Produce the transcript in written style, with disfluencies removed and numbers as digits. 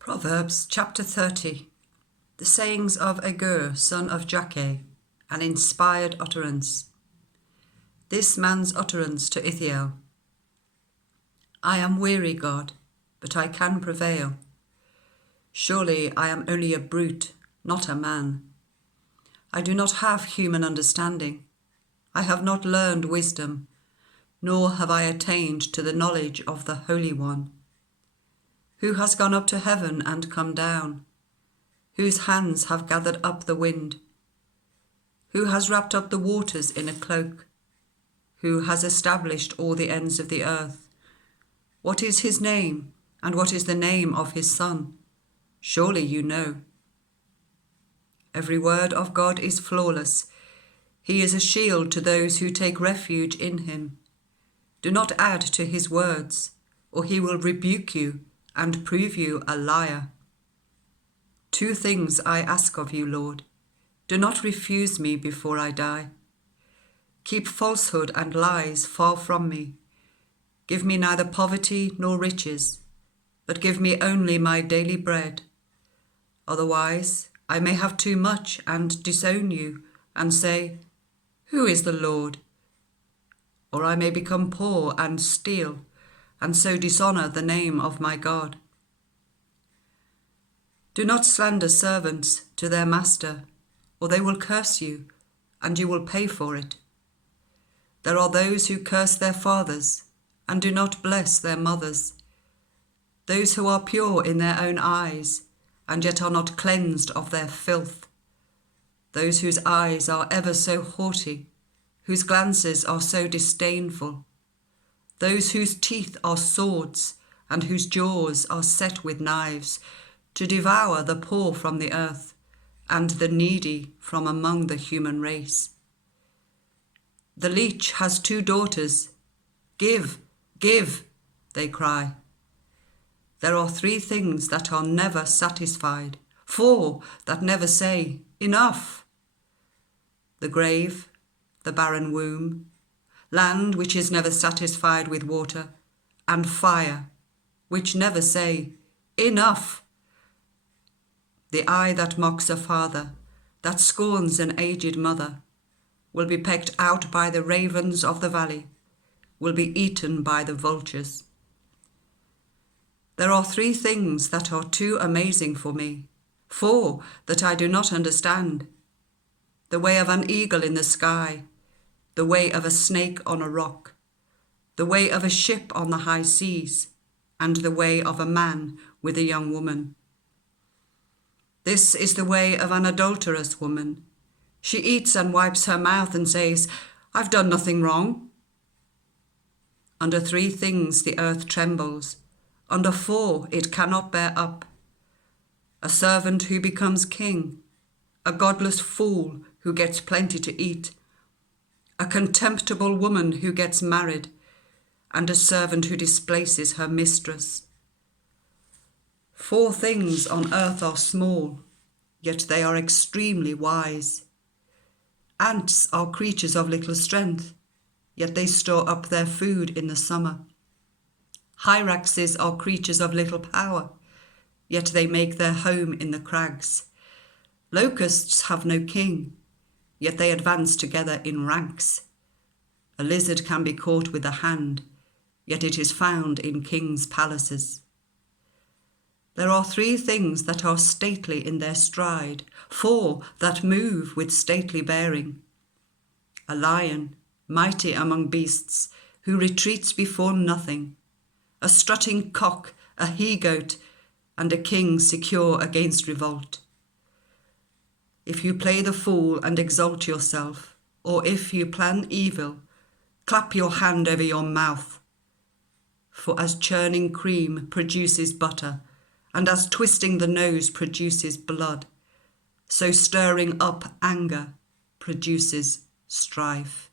Proverbs chapter 30. The sayings of Agur, son of Jakeh, an inspired utterance. This man's utterance to Ithiel. I am weary, God, but I can prevail. Surely I am only a brute, not a man. I do not have human understanding. I have not learned wisdom, nor have I attained to the knowledge of the Holy One. Who has gone up to heaven and come down? Whose hands have gathered up the wind? Who has wrapped up the waters in a cloak? Who has established all the ends of the earth? What is his name, and what is the name of his son? Surely you know. Every word of God is flawless. He is a shield to those who take refuge in him. Do not add to his words, or he will rebuke you and prove you a liar. 2 things I ask of you, Lord. Do not refuse me before I die. Keep falsehood and lies far from me. Give me neither poverty nor riches, but give me only my daily bread. Otherwise, I may have too much and disown you and say, Who is the Lord? Or I may become poor and steal, and so dishonour the name of my God. Do not slander servants to their master, or they will curse you, and you will pay for it. There are those who curse their fathers, and do not bless their mothers, those who are pure in their own eyes, and yet are not cleansed of their filth, those whose eyes are ever so haughty, whose glances are so disdainful, those whose teeth are swords, and whose jaws are set with knives, to devour the poor from the earth, and the needy from among the human race. The leech has 2 daughters. Give, give, they cry. There are 3 things that are never satisfied, 4 that never say, Enough. The grave, the barren womb, land which is never satisfied with water, and fire, which never say, Enough. The eye that mocks a father, that scorns an aged mother, will be pecked out by the ravens of the valley, will be eaten by the vultures. There are 3 things that are too amazing for me, 4 that I do not understand. The way of an eagle in the sky, the way of a snake on a rock, the way of a ship on the high seas, and the way of a man with a young woman. This is the way of an adulterous woman. She eats and wipes her mouth and says, I've done nothing wrong. Under 3 things the earth trembles. Under 4 it cannot bear up. A servant who becomes king, a godless fool who gets plenty to eat, a contemptible woman who gets married, and a servant who displaces her mistress. 4 things on earth are small, yet they are extremely wise. Ants are creatures of little strength, yet they store up their food in the summer. Hyraxes are creatures of little power, yet they make their home in the crags. Locusts have no king, yet they advance together in ranks. A lizard can be caught with the hand, yet it is found in kings' palaces. There are 3 things that are stately in their stride, 4 that move with stately bearing. A lion, mighty among beasts, who retreats before nothing. A strutting cock, a he-goat, and a king secure against revolt. If you play the fool and exalt yourself, or if you plan evil, clap your hand over your mouth. For as churning cream produces butter, and as twisting the nose produces blood, so stirring up anger produces strife.